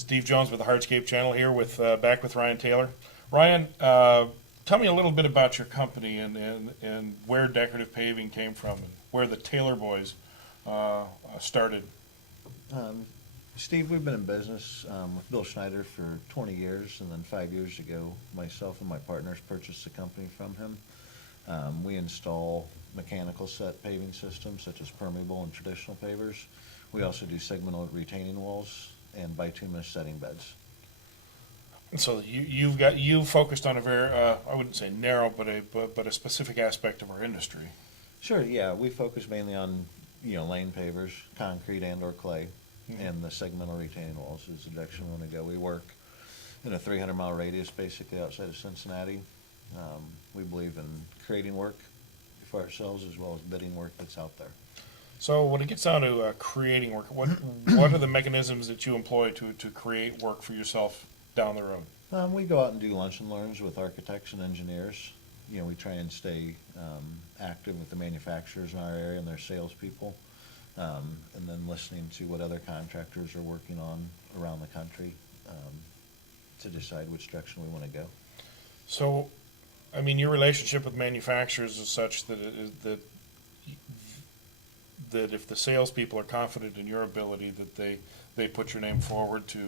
Steve Jones with the Hardscape channel here with back with Ryan Taylor. Ryan, tell me a little bit about your company and where Decorative Paving came from and where the Taylor boys started. Steve, we've been in business with Bill Schneider for 20 years, and then 5 years ago, myself and my partners purchased the company from him. We install mechanical set paving systems such as permeable and traditional pavers. We also do segmental retaining walls and bituminous setting beds. So you focused on a very I wouldn't say narrow, but a specific aspect of our industry. Sure, yeah, we focus mainly on lane pavers, concrete and or clay, and the segmental retaining walls is the direction we want to go. We work in a 300-mile radius basically outside of Cincinnati. We believe in creating work for ourselves as well as bidding work that's out there. So when it gets down to creating work, what are the mechanisms that you employ to create work for yourself down the road? We go out and do lunch and learns with architects and engineers. We try and stay active with the manufacturers in our area and their salespeople, and then listening to what other contractors are working on around the country to decide which direction we want to go. So, I mean, your relationship with manufacturers is such that that if the salespeople are confident in your ability, that they put your name forward to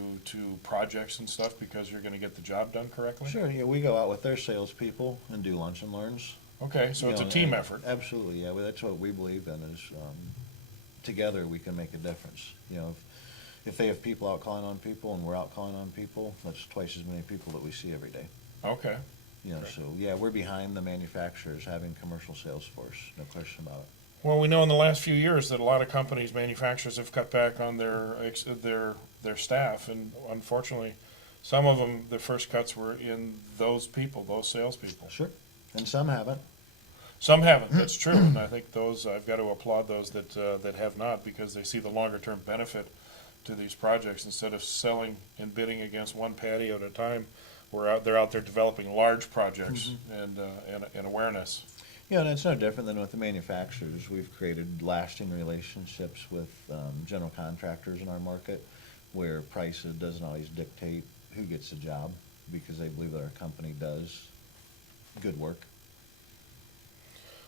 projects and stuff because you're going to get the job done correctly? Sure, we go out with their salespeople and do lunch and learns. Okay, so it's a team effort. Absolutely, yeah. Well, that's what we believe in is together we can make a difference. If they have people out calling on people and we're out calling on people, that's twice as many people that we see every day. Okay. So yeah, we're behind the manufacturers having commercial sales force, no question about it. Well, we know in the last few years that a lot of companies, manufacturers, have cut back on their staff, and unfortunately, some of them, the first cuts were in those people, those salespeople. Sure, and some haven't. Some haven't. That's true, and I think those I've got to applaud those that have not, because they see the longer term benefit to these projects. Instead of selling and bidding against one patio at a time, they're out there developing large projects and awareness. Yeah, and it's no different than with the manufacturers. We've created lasting relationships with general contractors in our market where price doesn't always dictate who gets the job because they believe that our company does good work.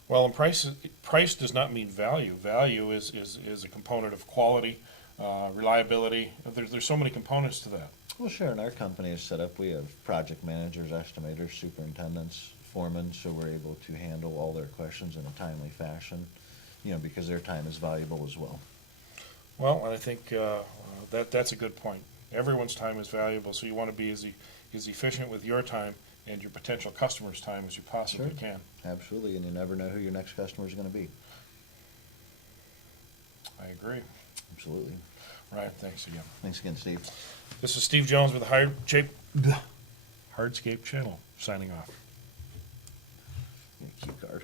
Well, and price does not mean value. Value is a component of quality, reliability. There's so many components to that. Well, sure. In our company is set up, we have project managers, estimators, superintendents, foremen, so we're able to handle all their questions in a timely fashion, because their time is valuable as well. Well, and I think that's a good point. Everyone's time is valuable, so you want to be as efficient with your time and your potential customers' time as you possibly can. Absolutely, and you never know who your next customer is going to be. I agree. Absolutely. Right, thanks again. Thanks again, Steve. This is Steve Jones with the Hardscape channel, signing off. Cue card.